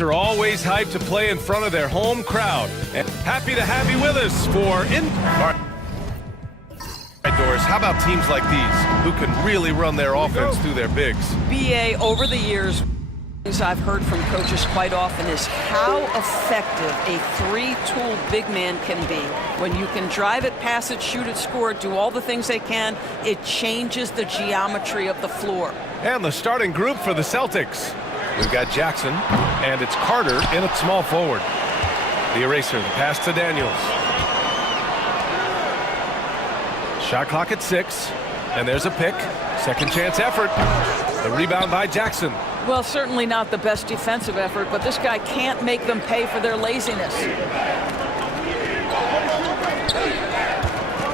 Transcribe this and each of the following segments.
Are always hyped to play in front of their home crowd. And happy to have you with us for Doors. How about teams like these who can really run their offense through their bigs? BA, over the years, things I've heard from coaches quite often is how effective a three-tool big man can be. When you can drive it, pass it, shoot it, score it, do all the things they can, it changes the geometry of the floor. And the starting group for the Celtics. We've got Jackson, and it's Carter in at small forward. The eraser, the pass to Daniels. Shot clock at 6, and there's a pick. Second chance effort. The rebound by Jackson. Well, certainly not the best defensive effort, but this guy can't make them pay for their laziness.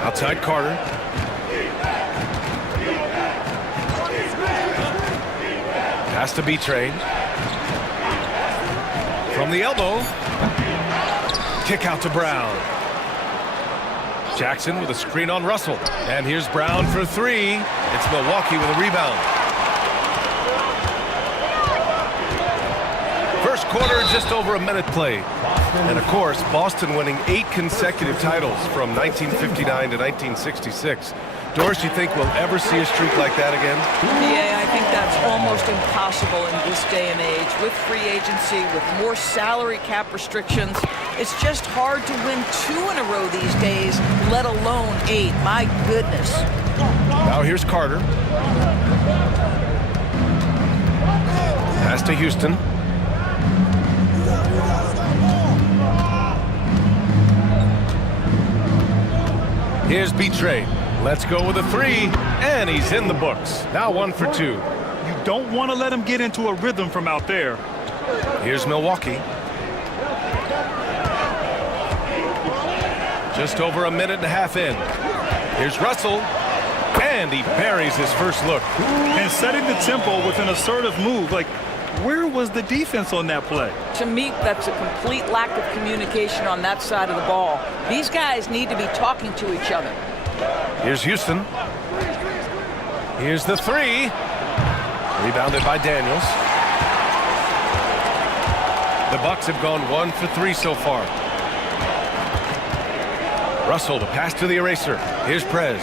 Outside Carter. Pass to B-Train. From the elbow. Kick out to Brown. Jackson with a screen on Russell. And here's Brown for three. It's Milwaukee with a rebound. First quarter, just over a minute played. And of course, Boston winning 8 consecutive titles from 1959 to 1966. Doris, you think we'll ever see a streak like that again? Yeah, I think that's almost impossible in this day and age. With free agency, with more salary cap restrictions, it's just hard to win 2 in a row these days, let alone 8. My goodness. Now here's Carter. Pass to Houston. Here's B-Trade. Let's go with a 3, and he's in the books. Now 1 for 2. You don't want to let him get into a rhythm from out there. Here's Milwaukee. Just over a minute and a half in. Here's Russell, and he buries his first look. And setting the tempo with an assertive move. Like, where was the defense on that play? To me, that's a complete lack of communication on that side of the ball. These guys need to be talking to each other. Here's Houston. Here's the 3. Rebounded by Daniels. The Bucks have gone 1 for 3 so far. Russell, the pass to the eraser. Here's Prez.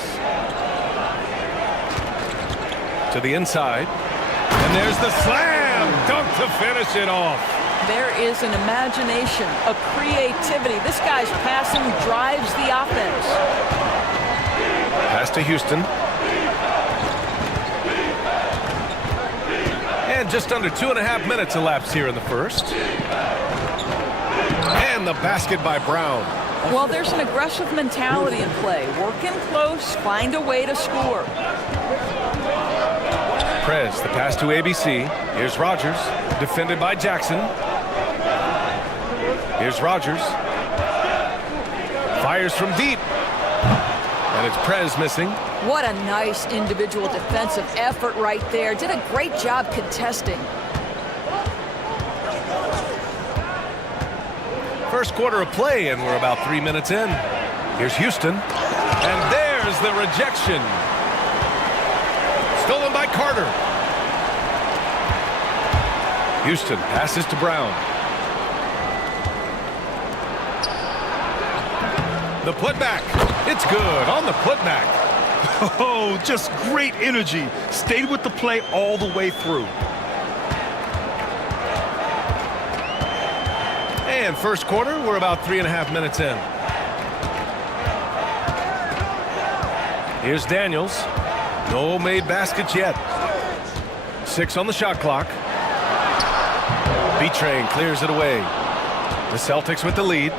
To the inside. And there's the slam dunk to finish it off. There is an imagination, a creativity. This guy's passing drives the offense. Pass to Houston. And just under 2.5 minutes elapsed here in the first. And the basket by Brown. Well, there's an aggressive mentality in play. Work in close, find a way to score. Prez, the pass to ABC. Here's Rogers, defended by Jackson. Here's Rogers. Fires from deep. And it's Prez missing. What a nice individual defensive effort right there. Did a great job contesting. First quarter of play, and we're about 3 minutes in. Here's Houston. And there's the rejection. Stolen by Carter. Houston passes to Brown. The putback. It's good on the putback. Oh, just great energy. Stayed with the play all the way through. And first quarter, we're about 3.5 minutes in. Here's Daniels. No made baskets yet. 6 on the shot clock. B-Train clears it away. The Celtics with the lead.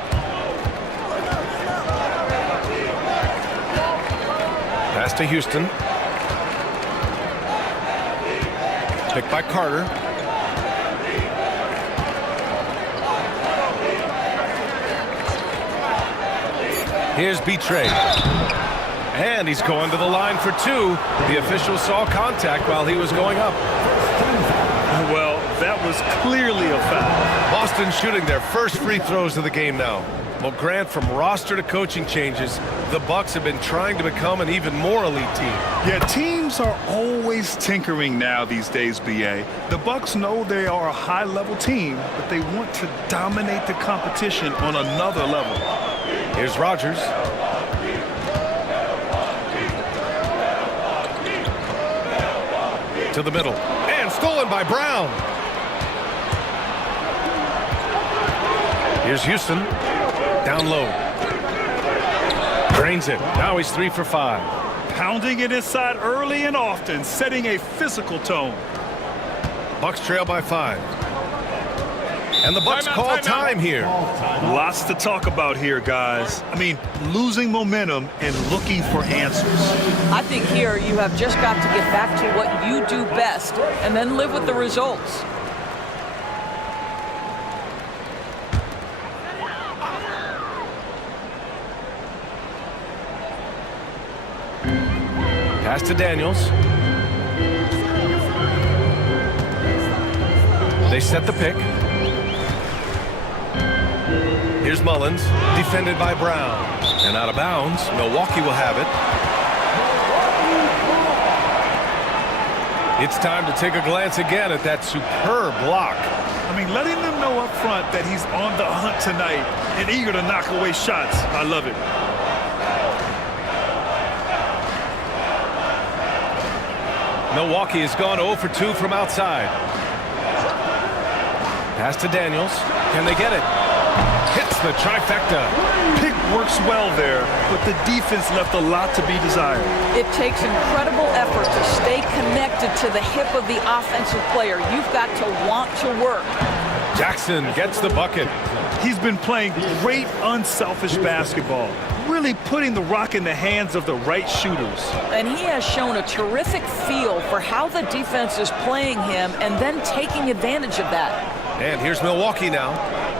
Pass to Houston. Picked by Carter. Here's B-Trade. And he's going to the line for 2. The official saw contact while he was going up. Well, that was clearly a foul. Boston shooting their first free throws of the game now. Well, Grant, from roster to coaching changes, the Bucks have been trying to become an even more elite team. Yeah, teams are always tinkering now these days, B.A. The Bucks know they are a high-level team, but they want to dominate the competition on another level. Here's Rodgers. To the middle. And stolen by Brown. Here's Houston. Down low. Drains it. Now he's 3 for 5. Pounding it inside early and often, setting a physical tone. Bucks trail by 5. And the Bucks call time here. Lots to talk about here, guys. I mean, losing momentum and looking for answers. I think here you have just got to get back to what you do best and then live with the results. Pass to Daniels. They set the pick. Here's Mullins, defended by Brown. And out of bounds, Milwaukee will have it. It's time to take a glance again at that superb block. I mean, letting them know up front that he's on the hunt tonight and eager to knock away shots. I love it. Milwaukee has gone 0 for 2 from outside. Pass to Daniels. Can they get it? Hits the trifecta. Pick works well there, but the defense left a lot to be desired. It takes incredible effort to stay connected to the hip of the offensive player. You've got to want to work. Jackson gets the bucket. He's been playing great, unselfish basketball, really putting the rock in the hands of the right shooters. And he has shown a terrific feel for how the defense is playing him and then taking advantage of that. And here's Milwaukee now.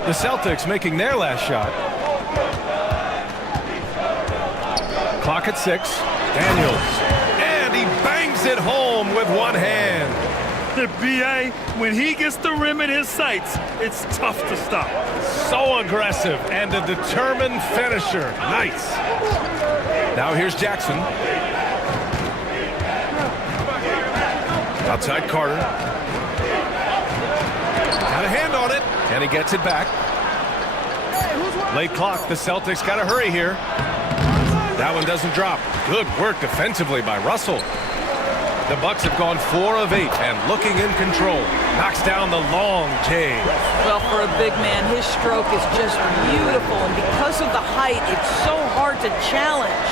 The Celtics making their last shot. Clock at 6. Daniels. And he bangs it home with one hand. The B.A., when he gets the rim in his sights, it's tough to stop. So aggressive and a determined finisher. Nice. Now here's Jackson. Outside Carter. Got a hand on it. And he gets it back. Late clock. The Celtics got to hurry here. That one doesn't drop. Good work defensively by Russell. The Bucks have gone 4 of 8 and looking in control. Knocks down the long J. Well, for a big man, his stroke is just beautiful. And because of the height, it's so hard to challenge.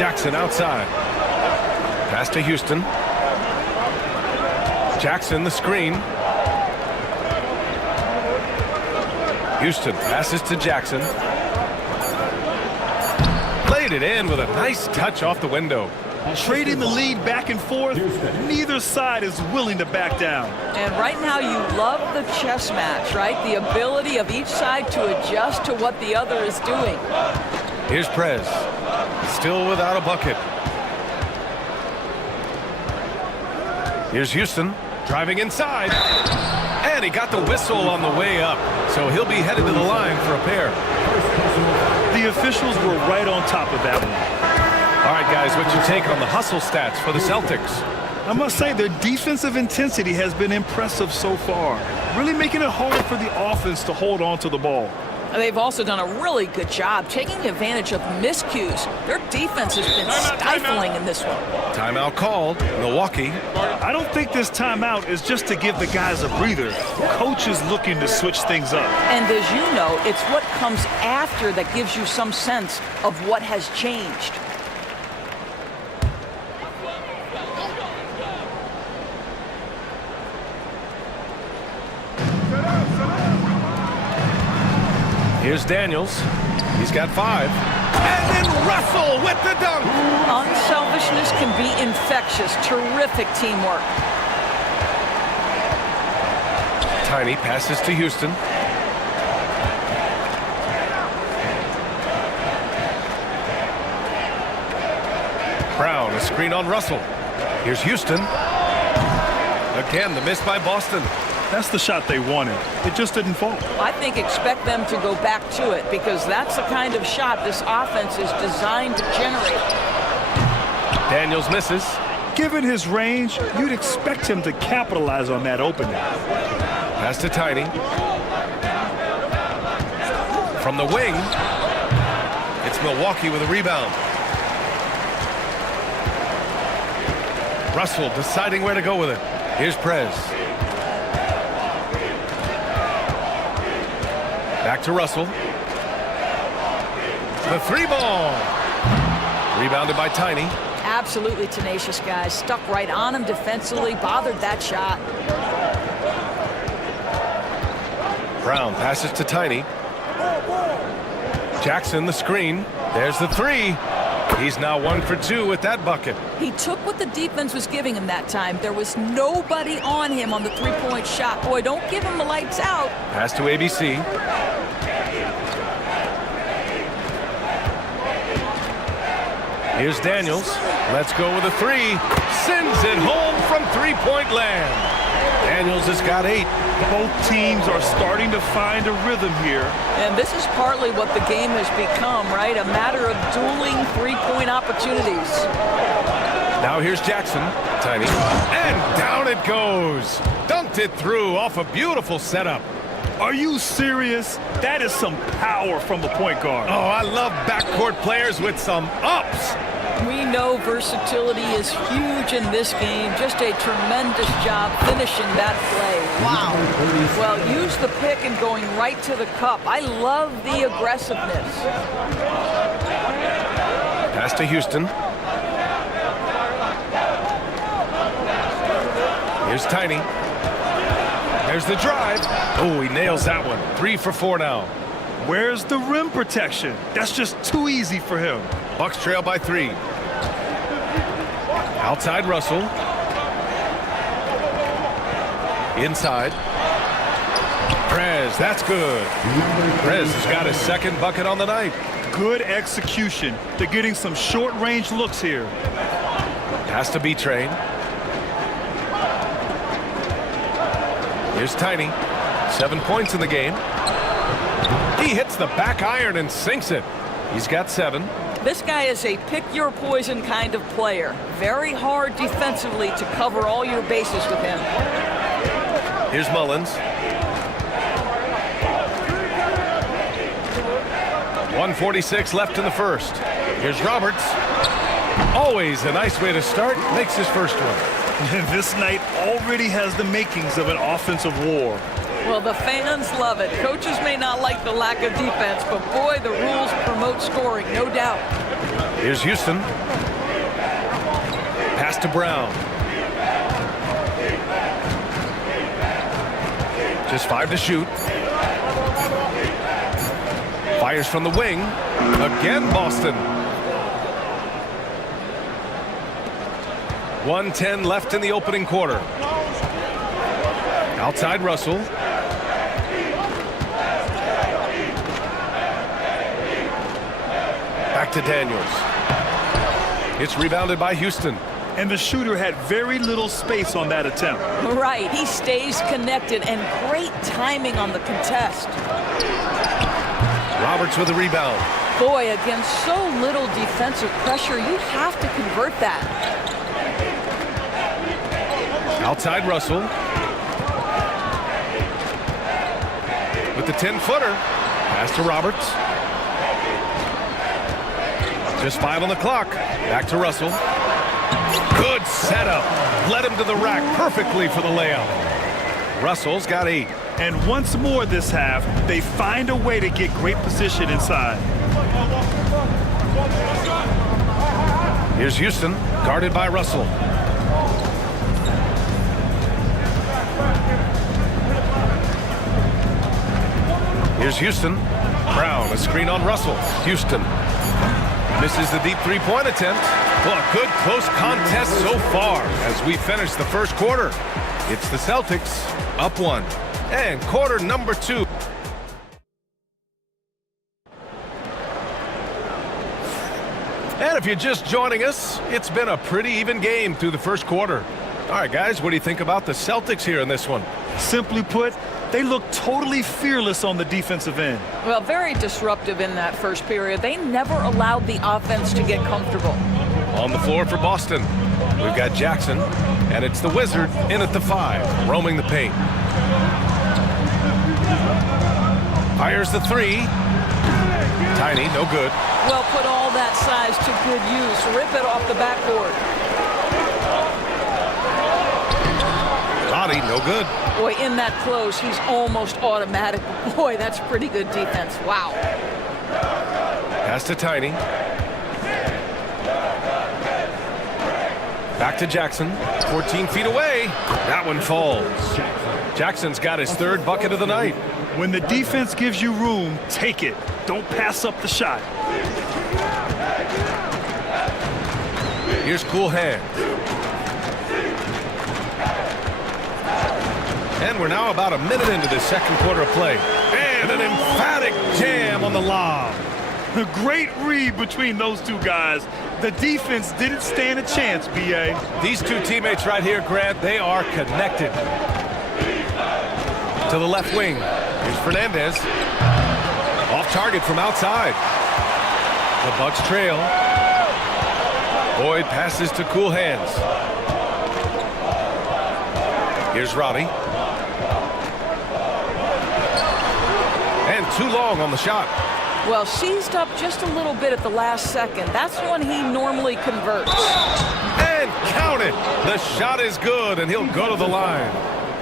Jackson outside. Pass to Houston. Jackson the screen. Houston passes to Jackson. Laid it in with a nice touch off the window. Trading the lead back and forth, neither side is willing to back down. And right now you love the chess match, right? The ability of each side to adjust to what the other is doing. Here's Prez. Still without a bucket. Here's Houston driving inside. And he got the whistle on the way up. So he'll be headed to the line for a pair. The officials were right on top of that one. All right, guys, what's your take on the hustle stats for the Celtics? I must say their defensive intensity has been impressive so far, really making it hard for the offense to hold on to the ball. They've also done a really good job taking advantage of miscues. Their defense has been stifling in this one. Timeout called. Milwaukee. I don't think this timeout is just to give the guys a breather. Coach is looking to switch things up. And as you know, it's what comes after that gives you some sense of what has changed. Here's Daniels. He's got 5. And then Russell with the dunk. Unselfishness can be infectious. Terrific teamwork. Tiny passes to Houston. Brown, a screen on Russell. Here's Houston. Again, the miss by Boston. That's the shot they wanted. It just didn't fall. I think expect them to go back to it because that's the kind of shot this offense is designed to generate. Daniels misses. Given his range, you'd expect him to capitalize on that opening. Pass to Tiny. From the wing, it's Milwaukee with a rebound. Russell deciding where to go with it. Here's Prez. Back to Russell. The three ball. Rebounded by Tiny. Absolutely tenacious guy. Stuck right on him defensively. Bothered that shot. Brown passes to Tiny. Jackson the screen. There's the three. He's now 1 for 2 with that bucket. He took what the defense was giving him that time. There was nobody on him on the three-point shot. Boy, don't give him the lights out. Pass to ABC. Here's Daniels. Let's go with a three. Sends it home from three-point land. Daniels has got 8. Both teams are starting to find a rhythm here. And this is partly what the game has become, right? A matter of dueling three-point opportunities. Now here's Jackson. Tiny. And down it goes. Dunked it through off a beautiful setup. Are you serious? That is some power from the point guard. Oh, I love backcourt players with some ups. We know versatility is huge in this game. Just a tremendous job finishing that play. Wow. Well, use the pick and going right to the cup. I love the aggressiveness. Pass to Houston. Here's Tiny. There's the drive. Oh, he nails that one. 3 for 4 now. Where's the rim protection? That's just too easy for him. Bucks trail by 3. Outside Russell. Inside. Prez, that's good. Prez has got his second bucket on the night. Good execution. They're getting some short-range looks here. Has to be Train. Here's Tiny. 7 points in the game. He hits the back iron and sinks it. He's got 7. This guy is a pick-your-poison kind of player. Very hard defensively to cover all your bases with him. Here's Mullins. 1:46 left in the first. Here's Roberts. Always a nice way to start. Makes his first one. This night already has the makings of an offensive war. Well, the fans love it. Coaches may not like the lack of defense, but boy, the rules promote scoring, no doubt. Here's Houston. Pass to Brown. Just 5 to shoot. Fires from the wing. Again, Boston. 1:10 left in the opening quarter. Outside Russell. Back to Daniels. It's rebounded by Houston. And the shooter had very little space on that attempt. Right, he stays connected and great timing on the contest. Roberts with a rebound. Boy, against so little defensive pressure, you have to convert that. Outside Russell. With the 10-footer. Pass to Roberts. Just 5 on the clock. Back to Russell. Good setup. Led him to the rack perfectly for the layup. Russell's got 8. And once more this half, they find a way to get great position inside. Here's Houston, guarded by Russell. Here's Houston. Brown, a screen on Russell. Houston misses the deep three-point attempt. Well, a good close contest so far as we finish the first quarter. It's the Celtics up 1. And quarter number 2. And if you're just joining us, it's been a pretty even game through the first quarter. All right, guys, what do you think about the Celtics here in this one? Simply put, they look totally fearless on the defensive end. Well, very disruptive in that first period. They never allowed the offense to get comfortable. On the floor for Boston, we've got Jackson, and it's the Wizard in at the 5, roaming the paint. Fires the 3. Tiny, no good. Well, put all that size to good use. Rip it off the backboard. Roddy, no good. Boy, in that close, he's almost automatic. Boy, that's pretty good defense. Wow. Pass to Tiny. Back to Jackson. 14 feet away. That one falls. Jackson's got his 3rd bucket of the night. When the defense gives you room, take it. Don't pass up the shot. Here's Cool Hands. And we're now about a minute into the second quarter of play. And an emphatic jam on the lob. A great read between those two guys. The defense didn't stand a chance, B.A. These two teammates right here, Grant, they are connected. To the left wing. Here's Fernandez. Off target from outside. The Bucks trail. Boyd passes to Cool Hands. Here's Roddy. And too long on the shot. Well, seized up just a little bit at the last second. That's when he normally converts. And count it. The shot is good, and he'll go to the line.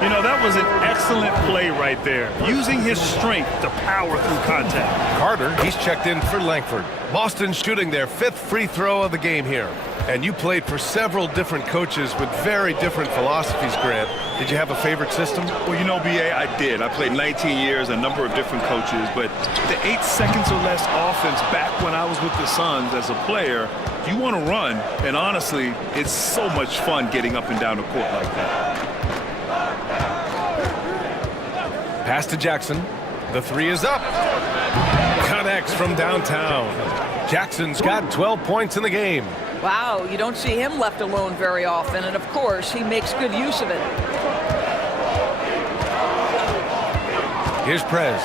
You know, that was an excellent play right there. Using his strength to power through contact. Carter, he's checked in for Langford. Boston shooting their 5th free throw of the game here. And you played for several different coaches with very different philosophies, Grant. Did you have a favorite system? Well, you know, B.A., I did. I played 19 years, a number of different coaches, but the 8 seconds or less offense back when I was with the Suns as a player, you want to run, and honestly, it's so much fun getting up and down the court like that. Pass to Jackson. The 3 is up. Connects from downtown. Jackson's got 12 points in the game. Wow, you don't see him left alone very often, and of course, he makes good use of it. Here's Prez.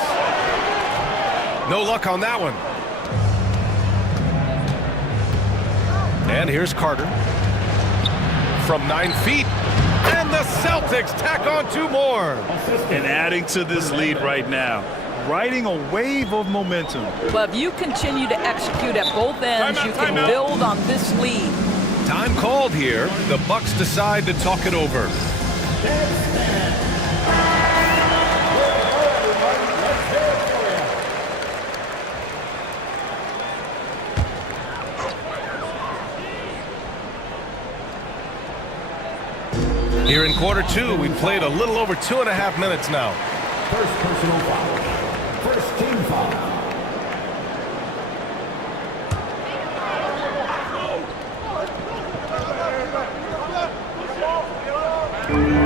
No luck on that one. And here's Carter. From 9 feet. And the Celtics tack on 2 more. And adding to this lead right now. Riding a wave of momentum. But if you continue to execute at both ends, you can build on this lead. Time called here. The Bucks decide to talk it over. Here in quarter 2, we played a little over 2.5 minutes now. First personal foul. First team foul.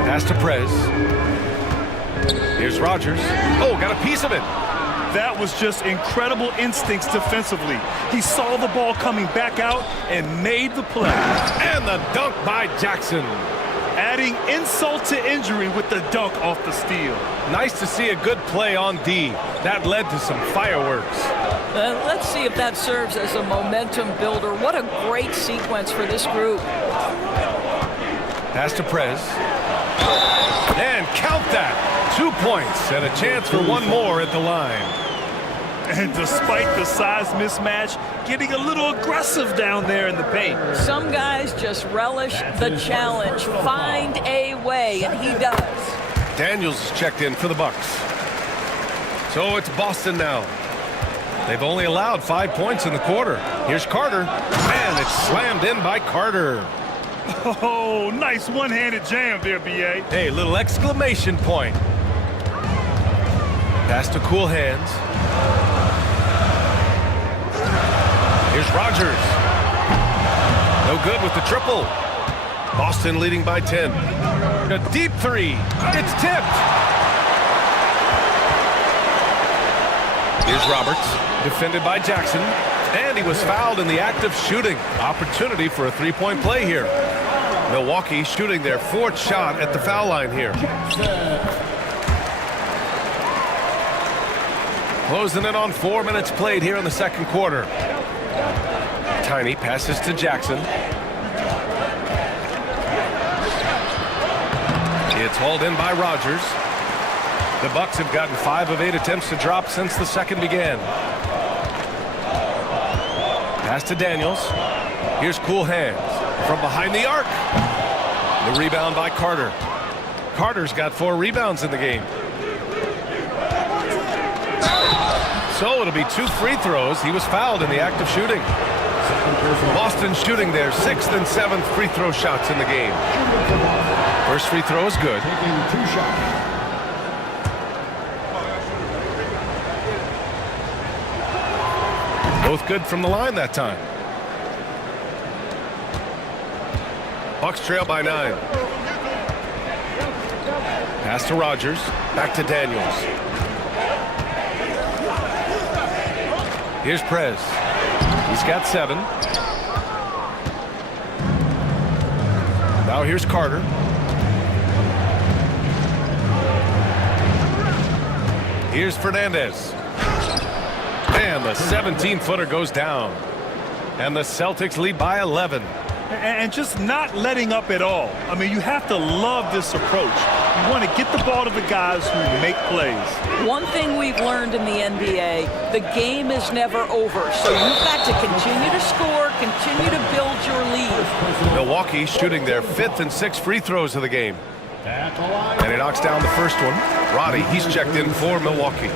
Pass to Prez. Here's Rogers. Oh, got a piece of it. That was just incredible instincts defensively. He saw the ball coming back out and made the play. And the dunk by Jackson. Adding insult to injury with the dunk off the steal. Nice to see a good play on D. That led to some fireworks. Let's see if that serves as a momentum builder. What a great sequence for this group. Pass to Prez. And count that. 2 points and a chance for 1 more at the line. And despite the size mismatch, getting a little aggressive down there in the paint. Some guys just relish the challenge. Find a way, and he does. Daniels is checked in for the Bucks. So it's Boston now. They've only allowed 5 points in the quarter. Here's Carter. And it's slammed in by Carter. Oh, nice one-handed jam there, B.A. Hey, little exclamation point. Pass to Cool Hands. Here's Rogers. No good with the triple. Boston leading by 10. A deep 3. It's tipped. Here's Roberts. Defended by Jackson. And he was fouled in the act of shooting. Opportunity for a 3-point play here. Milwaukee shooting their 4th shot at the foul line here. Closing in on 4 minutes played here in the second quarter. Tiny passes to Jackson. It's hauled in by Rogers. The Bucks have gotten 5 of 8 attempts to drop since the second began. Pass to Daniels. Here's Cool Hands from behind the arc. The rebound by Carter. Carter's got 4 rebounds in the game. So it'll be 2 free throws. He was fouled in the act of shooting. Boston shooting their 6th and 7th free throw shots in the game. First free throw is good. Both good from the line that time. Bucks trail by 9. Pass to Rogers. Back to Daniels. Here's Prez. He's got 7. Now here's Carter. Here's Fernandez. And the 17-footer goes down. And the Celtics lead by 11. And just not letting up at all. I mean, you have to love this approach. You want to get the ball to the guys who make plays. One thing we've learned in the NBA, the game is never over. So you've got to continue to score, continue to build your lead. Milwaukee shooting their 5th and 6th free throws of the game. And he knocks down the first one. Roddy, he's checked in for Milwaukee.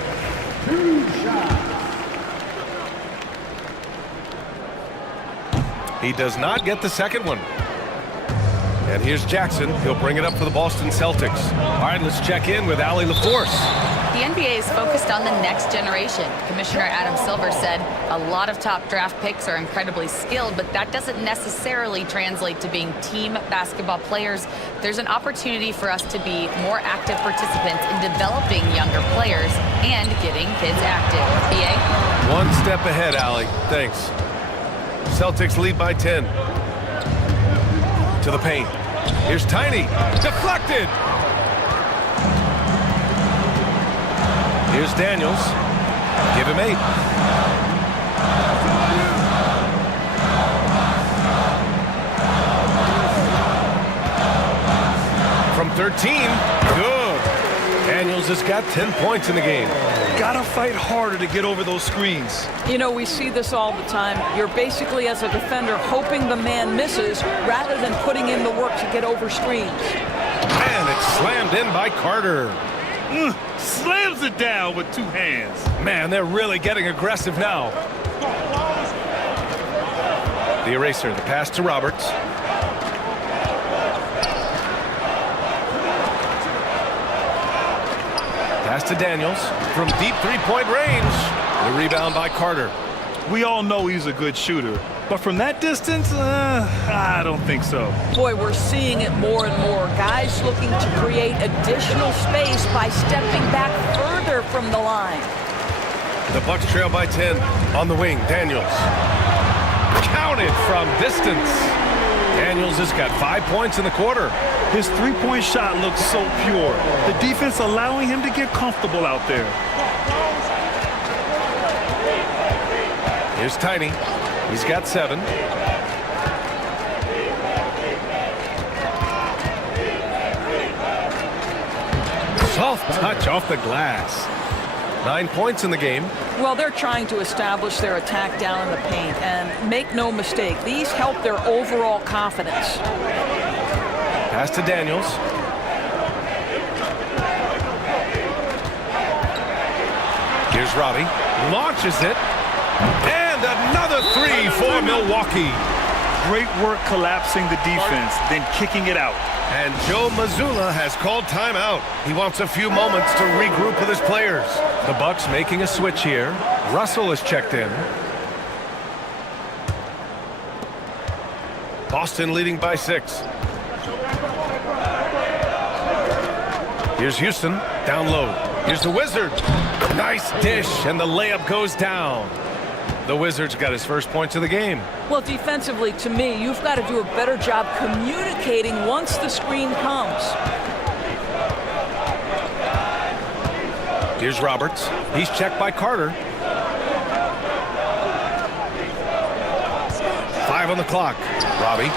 He does not get the second one. And here's Jackson. He'll bring it up for the Boston Celtics. All right, let's check in with Allie LaForce. The NBA is focused on the next generation. Commissioner Adam Silver said a lot of top draft picks are incredibly skilled, but that doesn't necessarily translate to being team basketball players. There's an opportunity for us to be more active participants in developing younger players and getting kids active. BA? One step ahead, Allie. Thanks. Celtics lead by 10. To the paint. Here's Tiny. Deflected. Here's Daniels. Give him 8. From 13. Good. Daniels has got 10 points in the game. Gotta fight harder to get over those screens. You know, we see this all the time. You're basically, as a defender, hoping the man misses rather than putting in the work to get over screens. And it's slammed in by Carter. Slams it down with 2 hands. Man, they're really getting aggressive now. The eraser, the pass to Roberts. Pass to Daniels from deep 3-point range. The rebound by Carter. We all know he's a good shooter, but from that distance, I don't think so. Boy, we're seeing it more and more. Guys looking to create additional space by stepping back further from the line. The Bucks trail by 10. On the wing, Daniels. Counted from distance. Daniels has got 5 points in the quarter. His 3-point shot looks so pure. The defense allowing him to get comfortable out there. Here's Tiny. He's got 7. Soft touch off the glass. 9 points in the game. Well, they're trying to establish their attack down in the paint, and make no mistake, these help their overall confidence. Pass to Daniels. Here's Roddy. Launches it. And another 3 for Milwaukee. Great work collapsing the defense, then kicking it out. And Joe Mazzulla has called timeout. He wants a few moments to regroup with his players. The Bucks making a switch here. Russell is checked in. Boston leading by 6. Here's Houston, down low. Here's the Wizard. Nice dish, and the layup goes down. The Wizards got his first points of the game. Well, defensively, to me, you've got to do a better job communicating once the screen comes. Here's Roberts. He's checked by Carter. 5 on the clock. Robbie.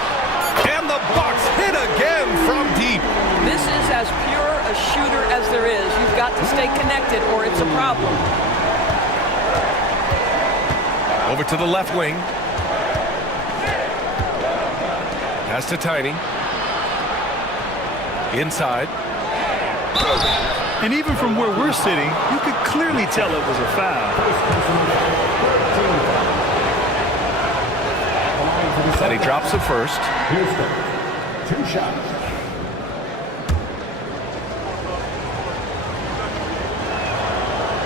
And the Bucks hit again from deep. This is as pure a shooter as there is. You've got to stay connected or it's a problem. Over to the left wing. Pass to Tiny. Inside. And even from where we're sitting, you could clearly tell it was a foul. And he drops it first. Houston, 2 shots.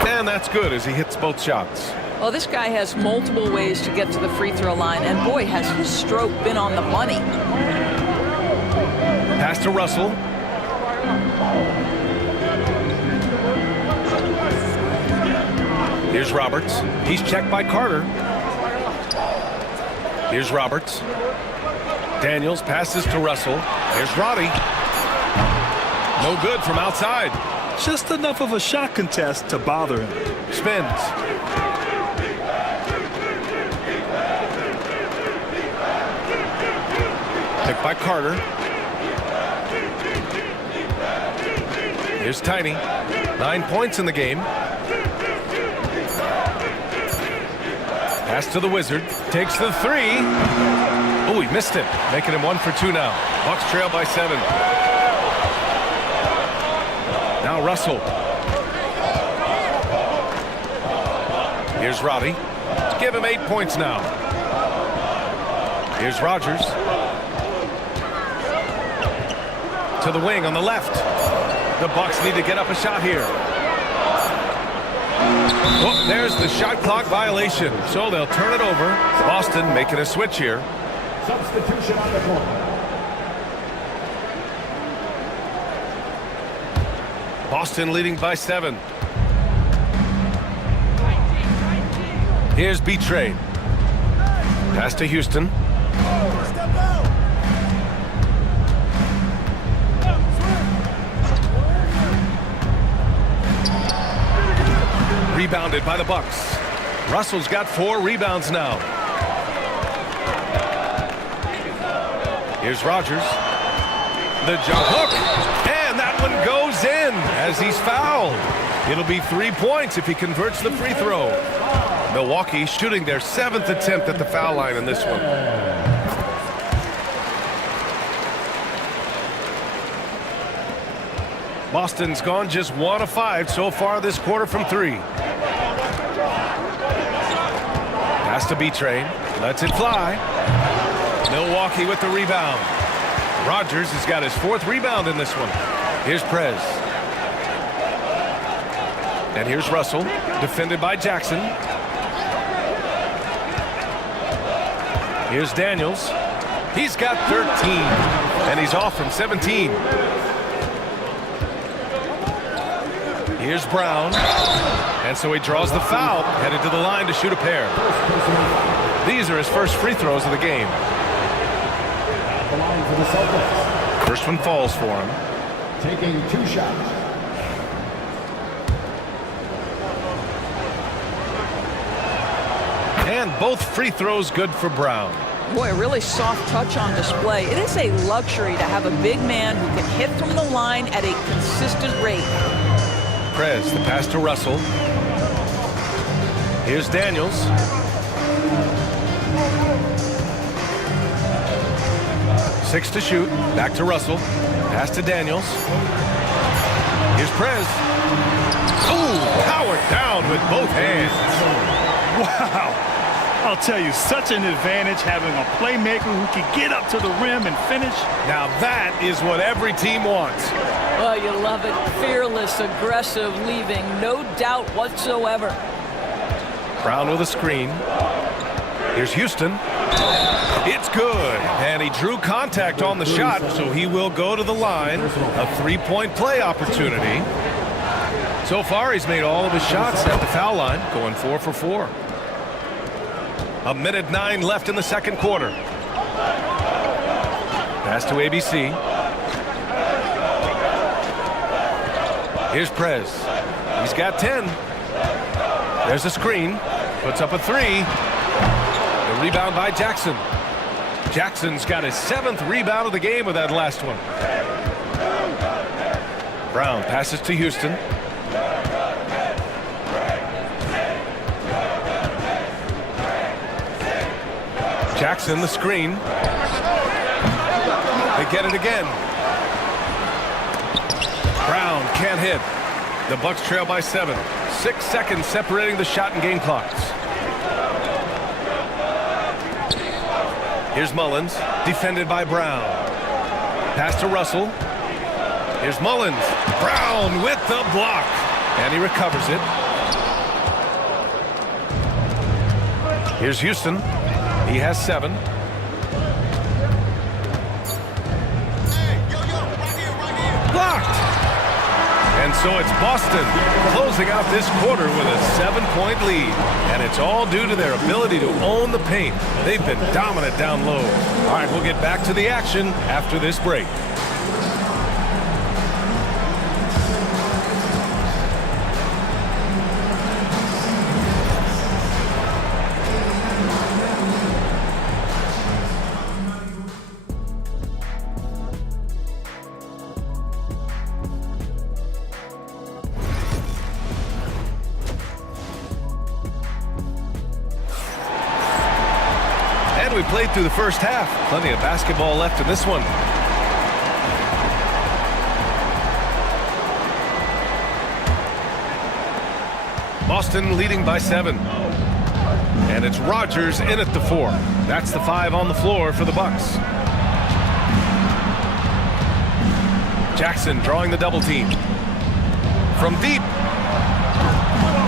And that's good as he hits both shots. Well, this guy has multiple ways to get to the free throw line, and boy, has his stroke been on the money. Pass to Russell. Here's Roberts. He's checked by Carter. Here's Roberts. Daniels passes to Russell. Here's Roddy. No good from outside. Just enough of a shot contest to bother him. Spins. Picked by Carter. Here's Tiny. 9 points in the game. Pass to the Wizard. Takes the 3. Oh, he missed it. Making him 1 for 2 now. Bucks trail by 7. Now Russell. Here's Robbie. Give him 8 points now. Here's Rogers. To the wing on the left. The Bucks need to get up a shot here. Oh, there's the shot clock violation. So they'll turn it over. Boston making a switch here. Substitution on the corner. Boston leading by 7. Here's B-Trade. Pass to Houston. Rebounded by the Bucks. Russell's got 4 rebounds now. Here's Rogers. The jump hook. And that one goes in as he's fouled. It'll be 3 points if he converts the free throw. Milwaukee shooting their 7th attempt at the foul line in this one. Boston's gone just 1 of 5 so far this quarter from 3. Pass to B-Train. Lets it fly. Milwaukee with the rebound. Rogers has got his 4th rebound in this one. Here's Prez. And here's Russell, defended by Jackson. Here's Daniels. He's got 13, and he's off from 17. Here's Brown. And so he draws the foul, headed to the line to shoot a pair. These are his first free throws of the game. The line for the Celtics. First one falls for him. Taking 2 shots. And both free throws good for Brown. Boy, a really soft touch on display. It is a luxury to have a big man who can hit from the line at a consistent rate. Prez, the pass to Russell. Here's Daniels. Six to shoot. Back to Russell. Pass to Daniels. Here's Prez. Ooh, powered down with both hands. Wow. I'll tell you, such an advantage having a playmaker who can get up to the rim and finish. Now that is what every team wants. Well, you love it. Fearless, aggressive, leaving no doubt whatsoever. Brown with a screen. Here's Houston. It's good. And he drew contact on the shot, so he will go to the line. A 3-point play opportunity. So far, he's made all of his shots at the foul line, going 4 for 4. 1:09 left in the second quarter. Pass to ABC. Here's Prez. He's got 10. There's a screen. Puts up a 3. The rebound by Jackson. Jackson's got his 7th rebound of the game with that last one. Brown passes to Houston. Jackson, the screen. They get it again. Brown can't hit. The Bucks trail by 7. 6 seconds separating the shot and game clocks. Here's Mullins, defended by Brown. Pass to Russell. Here's Mullins. Brown with the block. And he recovers it. Here's Houston. He has 7. Blocked. And so it's Boston closing out this quarter with a 7-point lead. And it's all due to their ability to own the paint. They've been dominant down low. All right, we'll get back to the action after this break. We played through the first half. Plenty of basketball left in this one. Boston leading by 7. And it's Rogers in at the 4. That's the 5 on the floor for the Bucks. Jackson drawing the double team. From deep.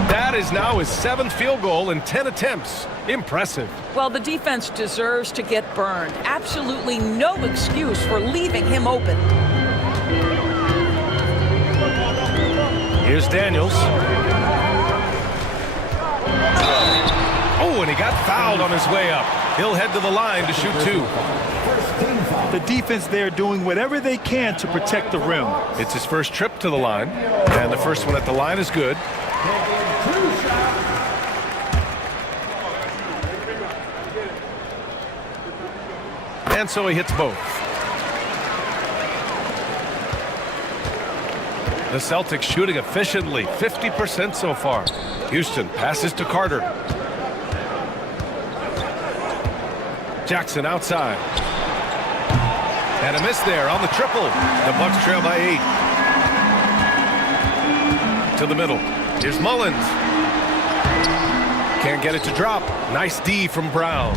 That is now his 7th field goal in 10 attempts. Impressive. Well, the defense deserves to get burned. Absolutely no excuse for leaving him open. Here's Daniels. Oh, and he got fouled on his way up. He'll head to the line to shoot 2. The defense there doing whatever they can to protect the rim. It's his first trip to the line, and the first one at the line is good. And so he hits both. The Celtics shooting efficiently, 50% so far. Houston passes to Carter. Jackson outside. And a miss there on the triple. The Bucks trail by 8. To the middle. Here's Mullins. Can't get it to drop. Nice D from Brown.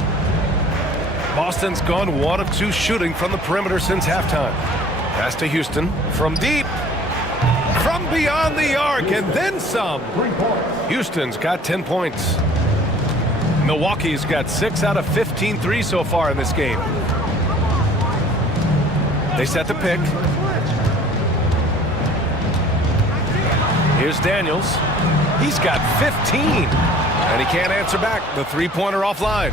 Boston's gone 1 of 2 shooting from the perimeter since halftime. Pass to Houston from deep. From beyond the arc and then some. Houston's got 10 points. Milwaukee's got 6 out of 15 threes so far in this game. They set the pick. Here's Daniels. He's got 15. And he can't answer back. The three-pointer offline.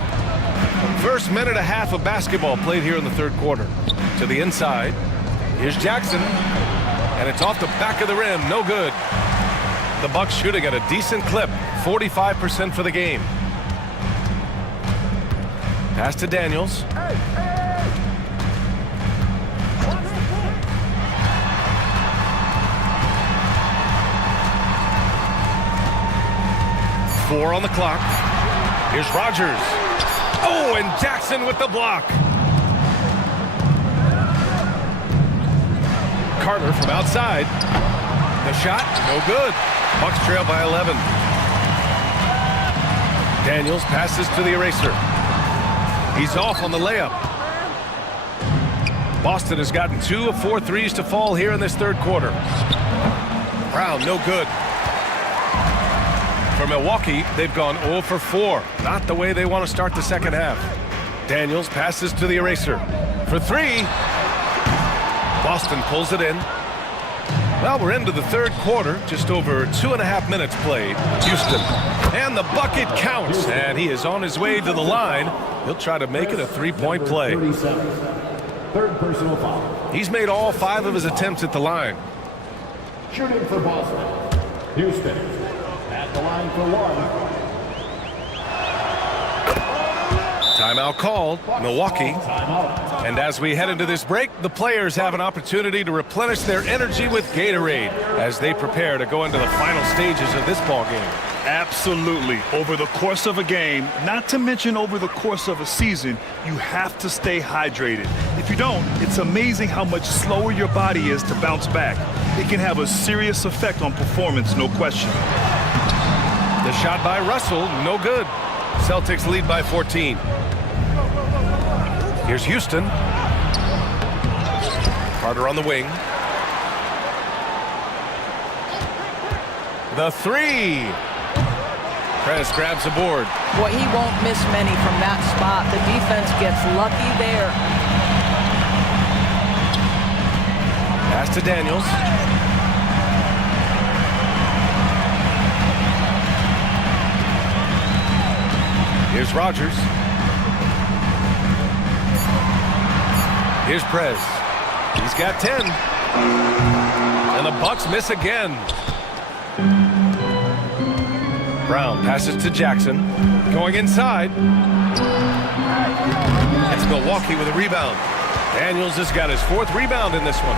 First minute and a half of basketball played here in the third quarter. To the inside. Here's Jackson. And it's off the back of the rim. No good. The Bucks shooting at a decent clip. 45% for the game. Pass to Daniels. Four on the clock. Here's Rogers. Oh, and Jackson with the block. Carter from outside. The shot, no good. Bucks trail by 11. Daniels passes to the eraser. He's off on the layup. Boston has gotten 2 of 4 threes to fall here in this third quarter. Brown, no good. For Milwaukee, they've gone 0 for 4. Not the way they want to start the second half. Daniels passes to the eraser. For 3. Boston pulls it in. Well, we're into the third quarter. Just over 2.5 minutes played. Houston. And the bucket counts. And he is on his way to the line. He'll try to make it a three-point play. Third personal foul. He's made all 5 of his attempts at the line. Shooting for Boston. Houston at the line for one. Timeout called, Milwaukee. And as we head into this break, the players have an opportunity to replenish their energy with Gatorade as they prepare to go into the final stages of this ball game. Absolutely. Over the course of a game, not to mention over the course of a season, you have to stay hydrated. If you don't, it's amazing how much slower your body is to bounce back. It can have a serious effect on performance, no question. The shot by Russell, no good. Celtics lead by 14. Here's Houston. Carter on the wing. The three. Prez grabs a board. Boy, he won't miss many from that spot. The defense gets lucky there. Pass to Daniels. Here's Rogers. Here's Prez. He's got 10. And the Bucks miss again. Brown passes to Jackson. Going inside. It's Milwaukee with a rebound. Daniels has got his 4th rebound in this one.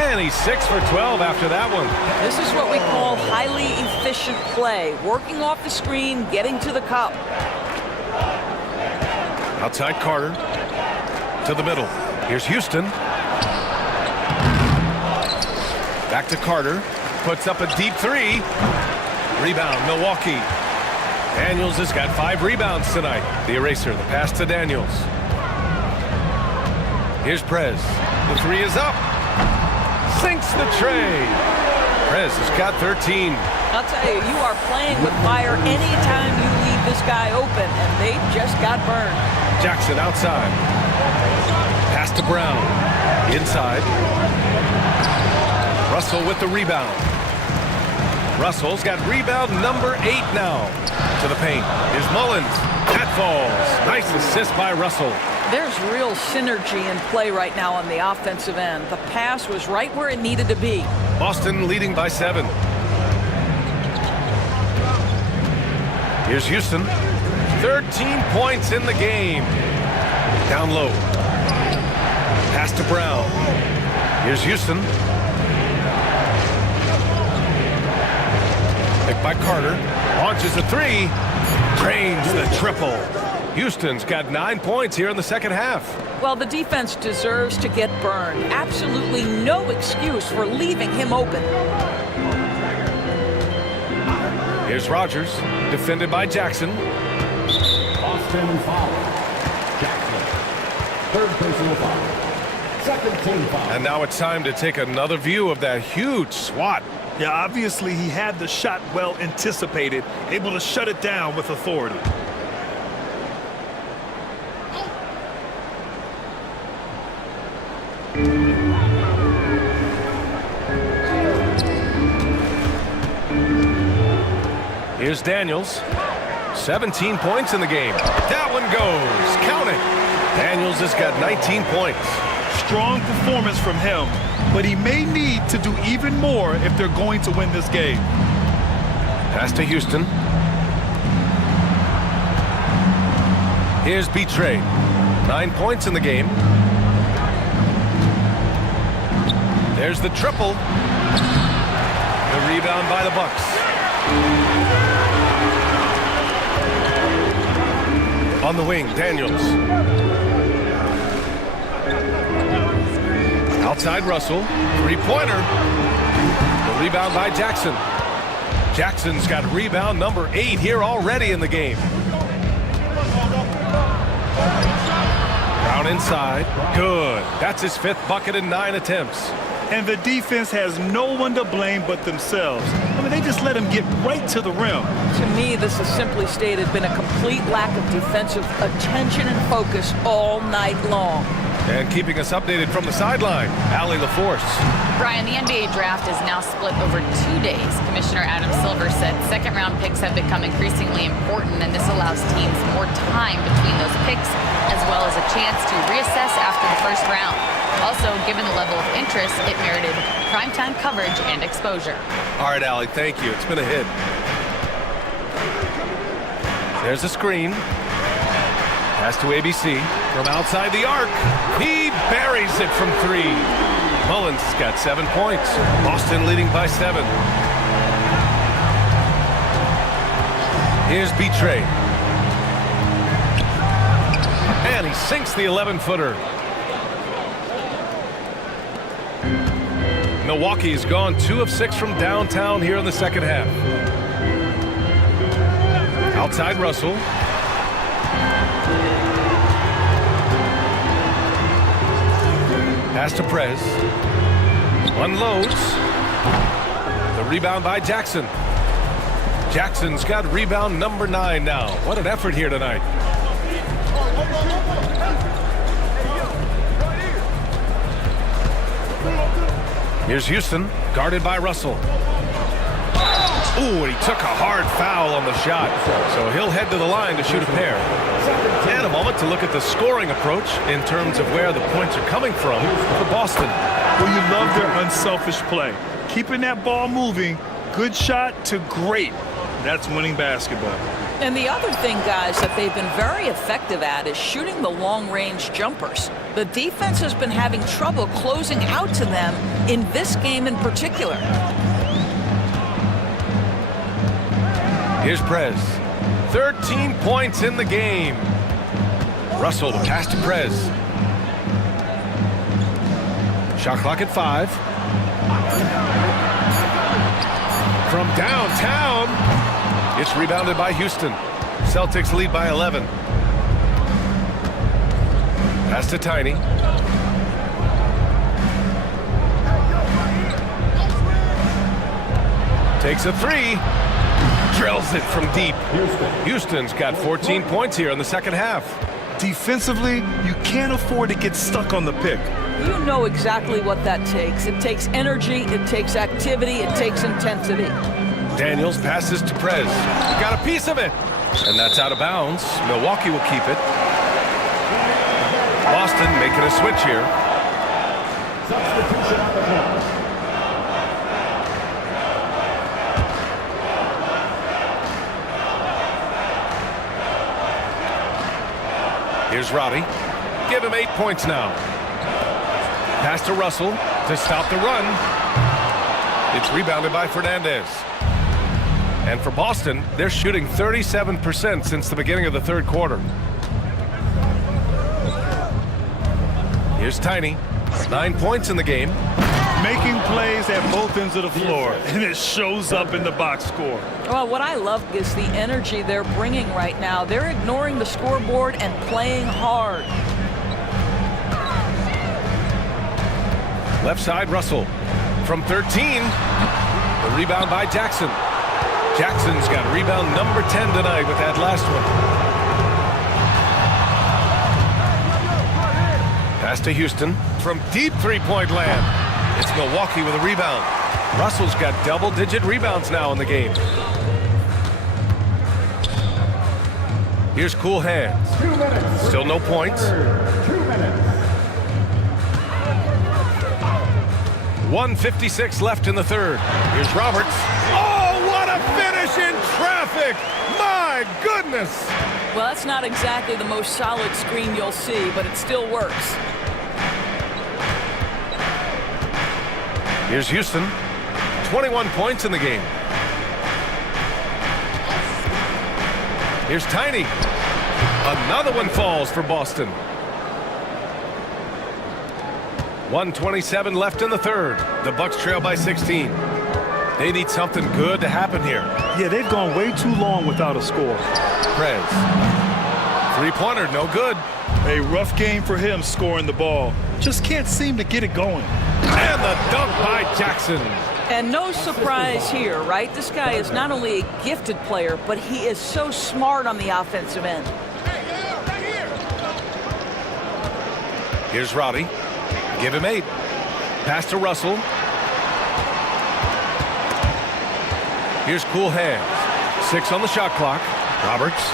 And he's 6 for 12 after that one. This is what we call highly efficient play. Working off the screen, getting to the cup. Outside Carter. To the middle. Here's Houston. Back to Carter. Puts up a deep 3. Rebound, Milwaukee. Daniels has got 5 rebounds tonight. The eraser, the pass to Daniels. Here's Prez. The 3 is up. Sinks the tray. Prez has got 13. I'll tell you, you are playing with fire anytime you leave this guy open, and they just got burned. Jackson outside. Pass to Brown. Inside. Russell with the rebound. Russell's got rebound number 8 now. To the paint. Here's Mullins. That falls. Nice assist by Russell. There's real synergy in play right now on the offensive end. The pass was right where it needed to be. Boston leading by 7. Here's Houston. 13 points in the game. Down low. Pass to Brown. Here's Houston. Picked by Carter. Launches a 3. Drains the triple. Houston's got 9 points here in the second half. Well, the defense deserves to get burned. Absolutely no excuse for leaving him open. Here's Rogers, defended by Jackson. Boston foul. Jackson. 3rd personal foul. 2nd team foul. And now it's time to take another view of that huge swat. Yeah, obviously he had the shot well anticipated, able to shut it down with authority. Here's Daniels. 17 points in the game. That one goes. Count it. Daniels has got 19 points. Strong performance from him, but he may need to do even more if they're going to win this game. Pass to Houston. Here's Betray. 9 points in the game. There's the triple. The rebound by the Bucks. On the wing, Daniels. Outside Russell. 3-pointer. The rebound by Jackson. Jackson's got rebound number 8 here already in the game. Brown inside. Good. That's his 5th bucket in 9 attempts. And the defense has no one to blame but themselves. I mean, they just let him get right to the rim. To me, this has simply stated been a complete lack of defensive attention and focus all night long. And keeping us updated from the sideline, Allie LaForce. Brian, the NBA draft is now split over 2 days. Commissioner Adam Silver said second-round picks have become increasingly important, and this allows teams more time between first round. Also, given the level of interest, it merited primetime coverage and exposure. All right, Allie, thank you. It's been a hit. There's a screen. Pass to ABC from outside the arc. He buries it from 3. Mullins has got 7 points. Boston leading by 7. Here's Betray. And he sinks the 11-footer. Milwaukee has gone 2 of 6 from downtown here in the second half. Outside Russell. Pass to Prez. Unloads. The rebound by Jackson. Jackson's got rebound number 9 now. What an effort here tonight. Here's Houston, guarded by Russell. Ooh, and he took a hard foul on the shot. So he'll head to the line to shoot a pair. And a moment to look at the scoring approach in terms of where the points are coming from for Boston. Well, you love their unselfish play. Keeping that ball moving, good shot to great. That's winning basketball. And the other thing, guys, that they've been very effective at is shooting the long-range jumpers. The defense has been having trouble closing out to them in this game in particular. Here's Prez. 13 points in the game. Russell, the pass to Prez. Shot clock at 5. From downtown, it's rebounded by Houston. Celtics lead by 11. Pass to Tiny. Takes a 3. Drills it from deep. Houston's got 14 points here in the second half. Defensively, you can't afford to get stuck on the pick. You know exactly what that takes. It takes energy, it takes activity, it takes intensity. Daniels passes to Prez. Got a piece of it. And that's out of bounds. Milwaukee will keep it. Boston making a switch here. Substitution on the bench. Here's Robbie. Give him 8 points now. Pass to Russell to stop the run. It's rebounded by Fernandez. And for Boston, they're shooting 37% since the beginning of the third quarter. Here's Tiny. 9 points in the game. Making plays at both ends of the floor, and it shows up in the box score. Well, what I love is the energy they're bringing right now. They're ignoring the scoreboard and playing hard. Left side, Russell. From 13, the rebound by Jackson. Jackson's got rebound number 10 tonight with that last one. Pass to Houston from deep three-point land. It's Milwaukee with a rebound. Russell's got double-digit rebounds now in the game. Here's Cool Hands. 2 minutes. Still no points. 2 minutes. 1:56 left in the third. Here's Roberts. Oh, what a finish in traffic! My goodness! Well, that's not exactly the most solid screen you'll see, but it still works. Here's Houston. 21 points in the game. Here's Tiny. Another one falls for Boston. 1:27 left in the third. The Bucks trail by 16. They need something good to happen here. Yeah, they've gone way too long without a score. Prez. Three-pointer, no good. A rough game for him scoring the ball. Just can't seem to get it going. And the dunk by Jackson. And no surprise here, right? This guy is not only a gifted player, but he is so smart on the offensive end. Here's Roddy. Give him 8. Pass to Russell. Here's Cool Hands. 6 on the shot clock. Roberts.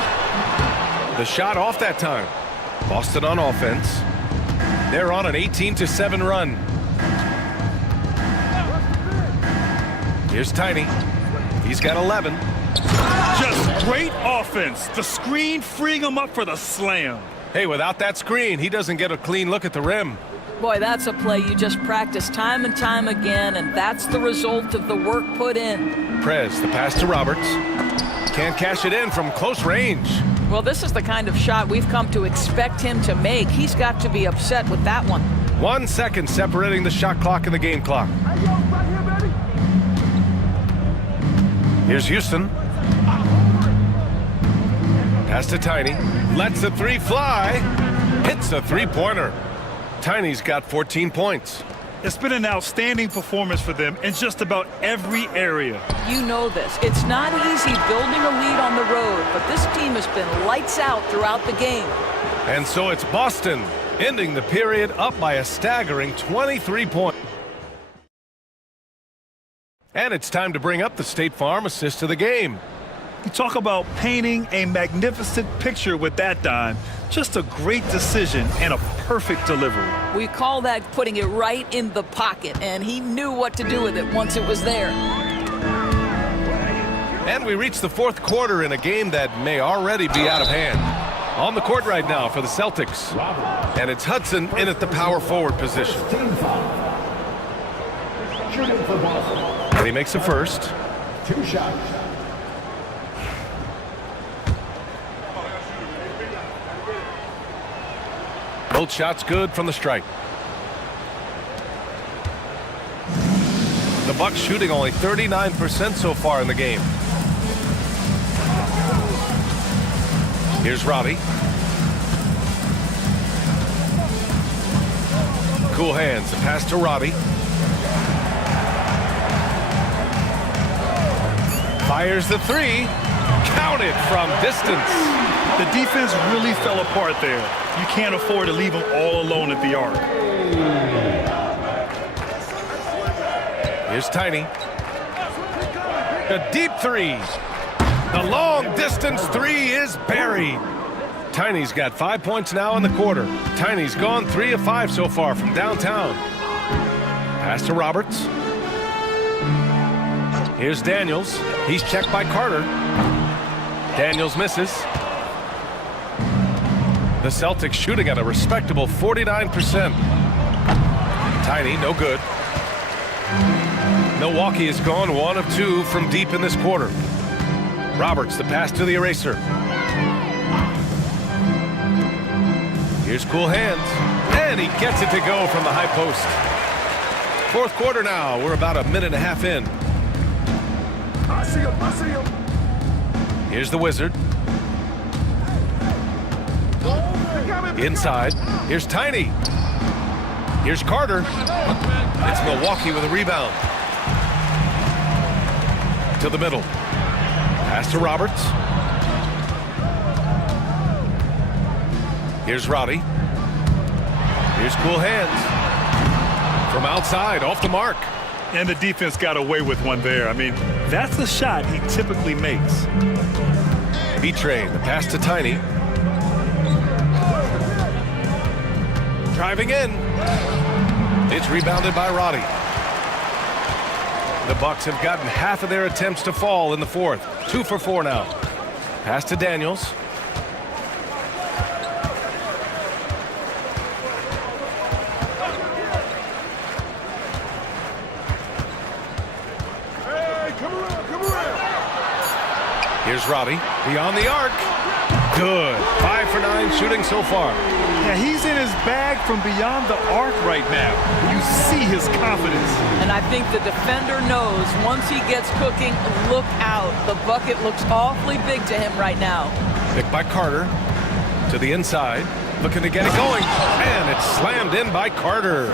The shot off that time. Boston on offense. They're on an 18-7 run. Here's Tiny. He's got 11. Just great offense. The screen freeing him up for the slam. Hey, without that screen, he doesn't get a clean look at the rim. Boy, that's a play you just practice time and time again, and that's the result of the work put in. Prez, the pass to Roberts. Can't cash it in from close range. Well, this is the kind of shot we've come to expect him to make. He's got to be upset with that one. 1 second separating the shot clock and the game clock. Here's Houston. Pass to Tiny. Lets the three fly. Hits a three-pointer. Tiny's got 14 points. It's been an outstanding performance for them in just about every area. You know this. It's not easy building a lead on the road, but this team has been lights out throughout the game. And so it's Boston ending the period up by a staggering 23 points. And it's time to bring up the State Farm assist of the game. You talk about painting a magnificent picture with that dime. Just a great decision and a perfect delivery. We call that putting it right in the pocket, and he knew what to do with it once it was there. And we reach the fourth quarter in a game that may already be out of hand. On the court right now for the Celtics. And it's Hudson in at the power forward position. Team foul. Shooting for Boston. And he makes a first. 2 shots. Both shots good from the strike. The Bucks shooting only 39% so far in the game. Here's Roddy. Cool hands. A pass to Roddy. Fires the three. Counted from distance. The defense really fell apart there. You can't afford to leave them all alone at the arc. Here's Tiny. A deep three. The long distance three is buried. Tiny's got 5 points now in the quarter. Tiny's gone 3 of 5 so far from downtown. Pass to Roberts. Here's Daniels. He's checked by Carter. Daniels misses. The Celtics shooting at a respectable 49%. Tiny, no good. Milwaukee has gone 1 of 2 from deep in this quarter. Roberts, the pass to the eraser. Here's cool hands. And he gets it to go from the high post. Fourth quarter now. We're about a minute and a half in. I see him. Here's the Wizard. Inside. Here's Tiny. Here's Carter. It's Milwaukee with a rebound. To the middle. Pass to Roberts. Here's Roddy. Here's cool hands. From outside, off the mark. And the defense got away with one there. I mean, that's the shot he typically makes. B-Train, the pass to Tiny. Driving in. It's rebounded by Roddy. The Bucks have gotten half of their attempts to fall in the fourth. 2 for 4 now. Pass to Daniels. Here's Roddy. Beyond the arc. Good. 5 for 9 shooting so far. Yeah, he's in his bag from beyond the arc right now. You see his confidence. And I think the defender knows once he gets cooking, look out. The bucket looks awfully big to him right now. Picked by Carter. To the inside. Looking to get it going. And it's slammed in by Carter.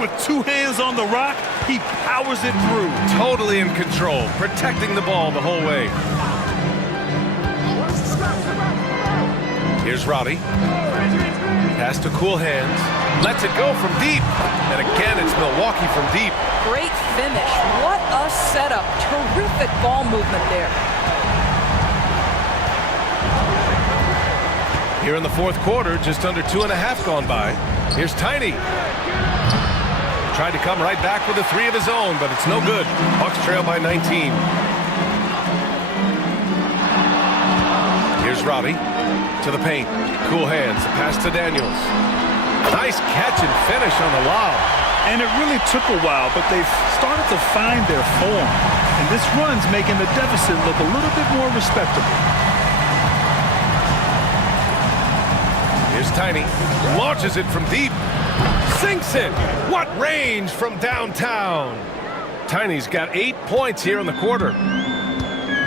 With 2 hands on the rock, he powers it through. Totally in control. Protecting the ball the whole way. Here's Roddy. Pass to cool hands. Lets it go from deep. And again, it's Milwaukee from deep. Great finish. What a setup. Terrific ball movement there. Here in the fourth quarter, just under 2.5 gone by. Here's Tiny. Tried to come right back with a three of his own, but it's no good. Bucks trail by 19. Here's Robbie to the paint. Cool hands. The pass to Daniels. Nice catch and finish on the lob. And it really took a while, but they've started to find their form. And this run's making the deficit look a little bit more respectable. Here's Tiny. Launches it from deep. Sinks it. What range from downtown. Tiny's got 8 points here in the quarter.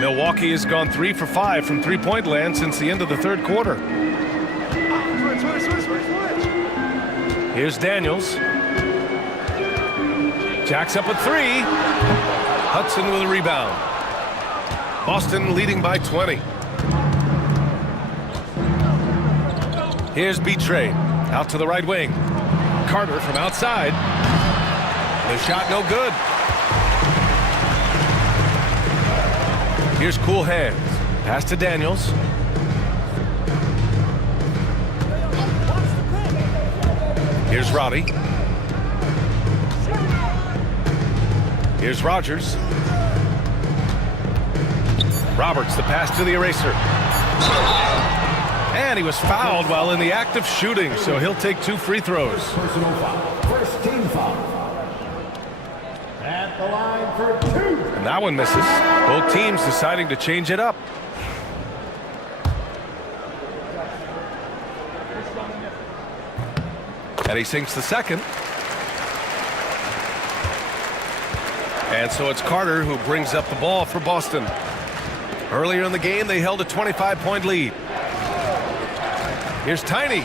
Milwaukee has gone 3 for 5 from three-point land since the end of the third quarter. Here's Daniels. Jacks up a three. Hudson with a rebound. Boston leading by 20. Here's Betray. Out to the right wing. Carter from outside. The shot no good. Here's Cool Hands. Pass to Daniels. Here's Roddy. Here's Rogers. Roberts, the pass to the eraser. And he was fouled while in the act of shooting, so he'll take 2 free throws. Personal foul. First team foul. At the line for 2. And that one misses. Both teams deciding to change it up. And he sinks the second. And so it's Carter who brings up the ball for Boston. Earlier in the game, they held a 25-point lead. Here's Tiny.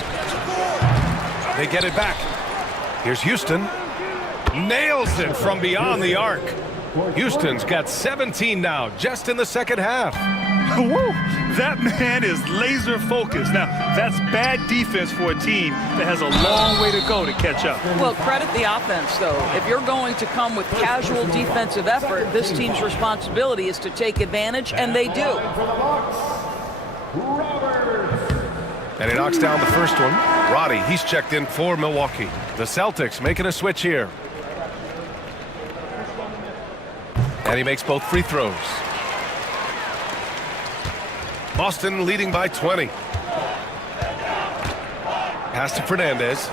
They get it back. Here's Houston. Nails it from beyond the arc. Houston's got 17 now, just in the second half. Woo! That man is laser focused. Now, that's bad defense for a team that has a long way to go to catch up. Well, credit the offense, though. If you're going to come with casual defensive effort, this team's responsibility is to take advantage, and they do. And he knocks down the first one. Roddy, he's checked in for Milwaukee. The Celtics making a switch here. And he makes both free throws. Boston leading by 20. Pass to Fernandez.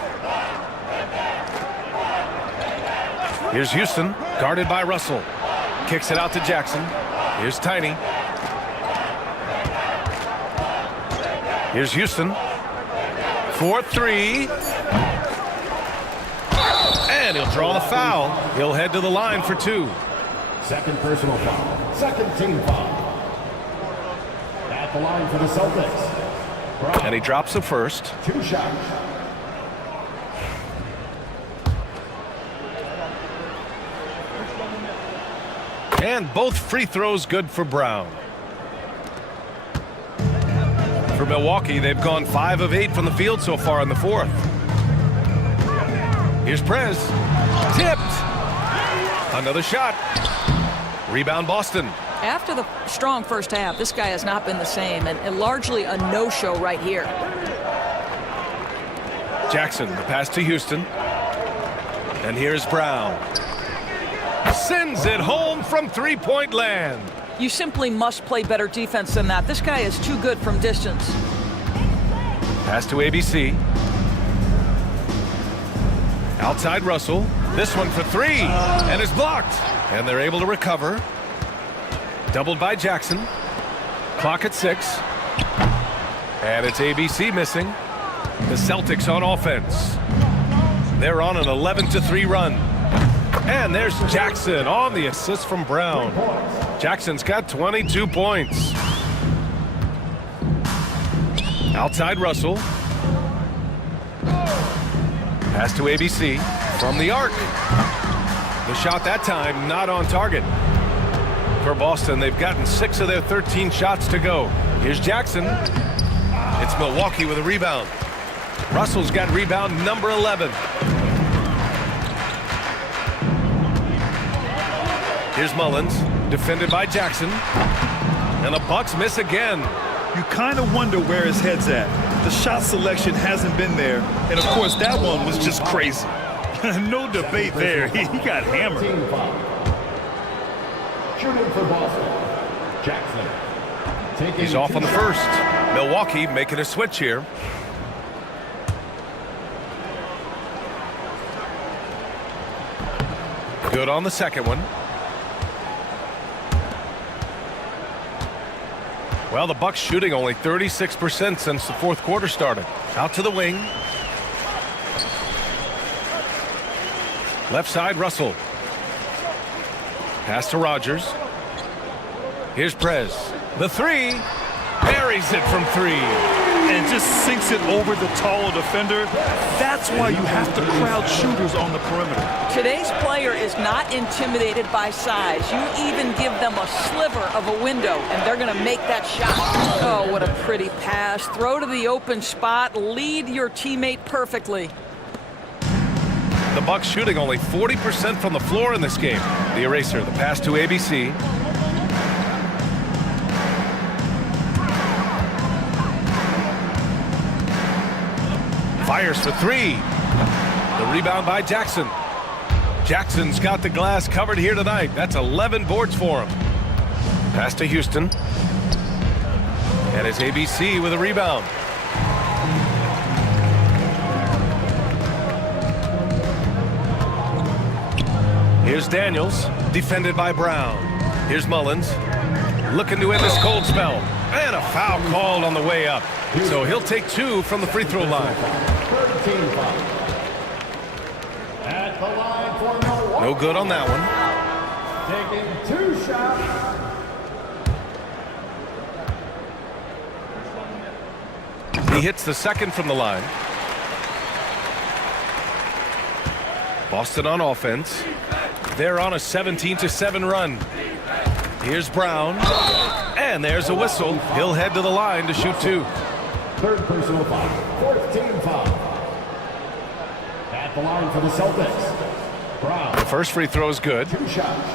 Here's Houston, guarded by Russell. Kicks it out to Jackson. Here's Tiny. Here's Houston. 4-3. And he'll draw the foul. He'll head to the line for 2. Second personal foul. Second team foul. At the line for the Celtics. And he drops the first. 2 shots. And both free throws good for Brown. For Milwaukee, they've gone 5 of 8 from the field so far in the fourth. Here's Prez. Tipped. Another shot. Rebound Boston. After the strong first half, this guy has not been the same, and largely a no-show right here. Jackson, the pass to Houston. And here's Brown. Sends it home from three-point land. You simply must play better defense than that. This guy is too good from distance. Pass to ABC. Outside Russell. This one for 3. And is blocked. And they're able to recover. Doubled by Jackson. Clock at 6. And it's ABC missing. The Celtics on offense. They're on an 11-3 run. And there's Jackson on the assist from Brown. Jackson's got 22 points. Outside Russell. Pass to ABC from the arc. The shot that time not on target. For Boston, they've gotten 6 of their 13 shots to go. Here's Jackson. It's Milwaukee with a rebound. Russell's got rebound number 11. Here's Mullins, defended by Jackson. And the Bucks miss again. You kind of wonder where his head's at. The shot selection hasn't been there. And, of course, that one was just crazy. No debate there. He got hammered. Team foul. Shooting for Boston, Jackson. He's off on the first. Milwaukee making a switch here. Good on the second one. Well, the Bucks shooting only 36% since the fourth quarter started. Out to the wing. Left side, Russell. Pass to Rogers. Here's Prez. The three. Buries it from three. And just sinks it over the taller defender. That's why you have to crowd shooters on the perimeter. Today's player is not intimidated by size. You even give them a sliver of a window, and they're going to make that shot. Oh, what a pretty pass. Throw to the open spot. Lead your teammate perfectly. The Bucks shooting only 40% from the floor in this game. The eraser, the pass to ABC. Fires for three. The rebound by Jackson. Jackson's got the glass covered here tonight. That's 11 boards for him. Pass to Houston. And it's ABC with a rebound. Here's Daniels, defended by Brown. Here's Mullins, looking to end this cold spell. And a foul called on the way up. So he'll take two from the free throw line. At the line for Milwaukee. No good on that one. Taking 2 shots. He hits the second from the line. Boston on offense. They're on a 17-7 run. Here's Brown. And there's a whistle. He'll head to the line to shoot two. Third personal foul. Fourth team foul. At the line for the Celtics. Brown. The first free throw is good. 2 shots.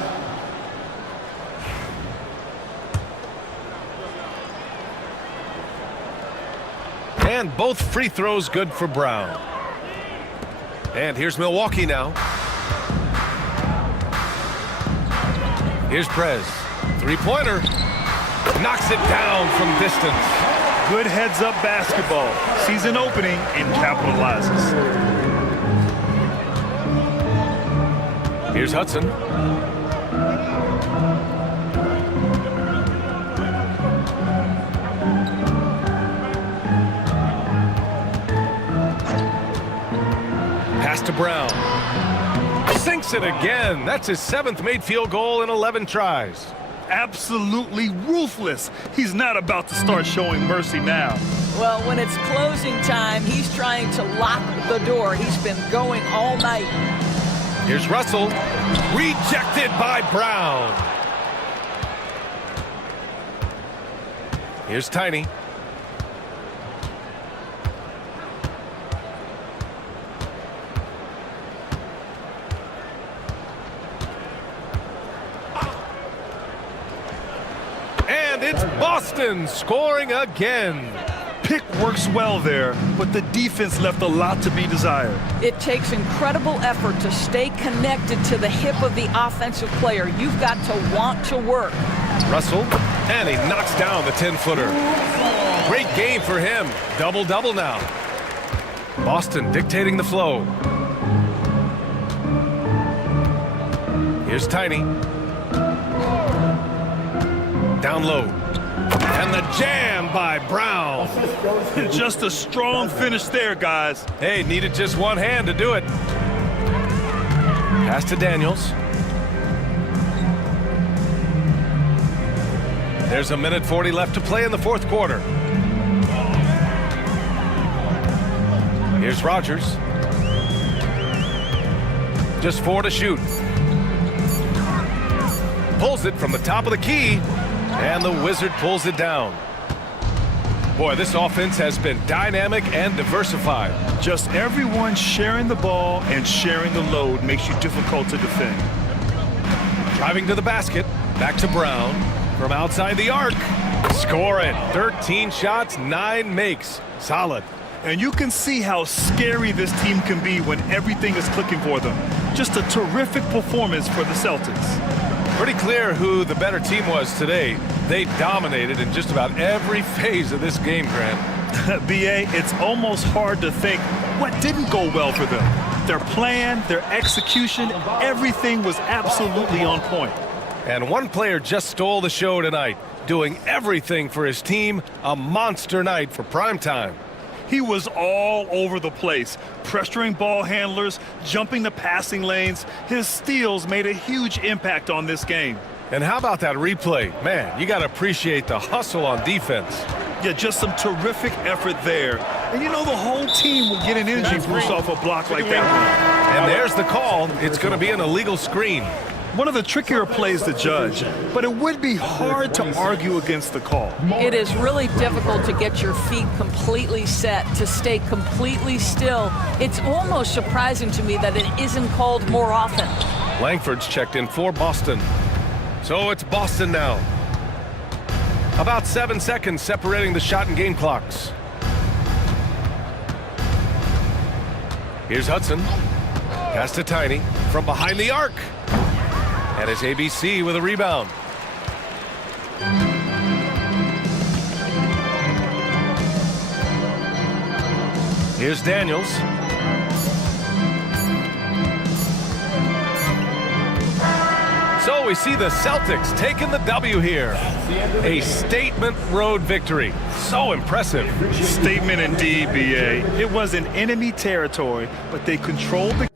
And both free throws good for Brown. And here's Milwaukee now. Here's Prez. Three-pointer. Knocks it down from distance. Good heads-up basketball. Sees an opening and capitalizes. Here's Hudson. Pass to Brown. Sinks it again. That's his 7th made field goal in 11 tries. Absolutely ruthless. He's not about to start showing mercy now. Well, when it's closing time, he's trying to lock the door. He's been going all night. Here's Russell. Rejected by Brown. Here's Tiny. And it's Boston scoring again. Pick works well there, but the defense left a lot to be desired. It takes incredible effort to stay connected to the hip of the offensive player. You've got to want to work. Russell, and he knocks down the 10-footer. Great game for him. Double-double now. Boston dictating the flow. Here's Tiny. Down low. And the jam by Brown. Just a strong finish there, guys. Hey, needed just one hand to do it. Pass to Daniels. There's 1:40 left to play in the fourth quarter. Here's Rogers. Just 4 to shoot. Pulls it from the top of the key, and the Wizard pulls it down. Boy, this offense has been dynamic and diversified. Just everyone sharing the ball and sharing the load makes you difficult to defend. Driving to the basket, back to Brown. From outside the arc, Score it. 13 shots, 9 makes. Solid. And you can see how scary this team can be when everything is clicking for them. Just a terrific performance for the Celtics. Pretty clear who the better team was today. They dominated in just about every phase of this game, Grant. B.A., it's almost hard to think what didn't go well for them. Their plan, their execution, everything was absolutely on point. And one player just stole the show tonight, doing everything for his team. A monster night for primetime. He was all over the place, pressuring ball handlers, jumping the passing lanes. His steals made a huge impact on this game. And how about that replay? Man, you got to appreciate the hustle on defense. Yeah, just some terrific effort there. And you know the whole team will get an energy boost off a block like that one. And there's the call. It's going to be an illegal screen. One of the trickier plays to judge, but it would be hard to argue against the call. It is really difficult to get your feet completely set, to stay completely still. It's almost surprising to me that it isn't called more often. Langford's checked in for Boston. So it's Boston now. About 7 seconds separating the shot and game clocks. Here's Hudson. Pass to Tiny from behind the arc. And it's ABC with a rebound. Here's Daniels. So we see the Celtics taking the W here. A statement road victory. So impressive. Statement indeed, B.A. It was in enemy territory, but they controlled the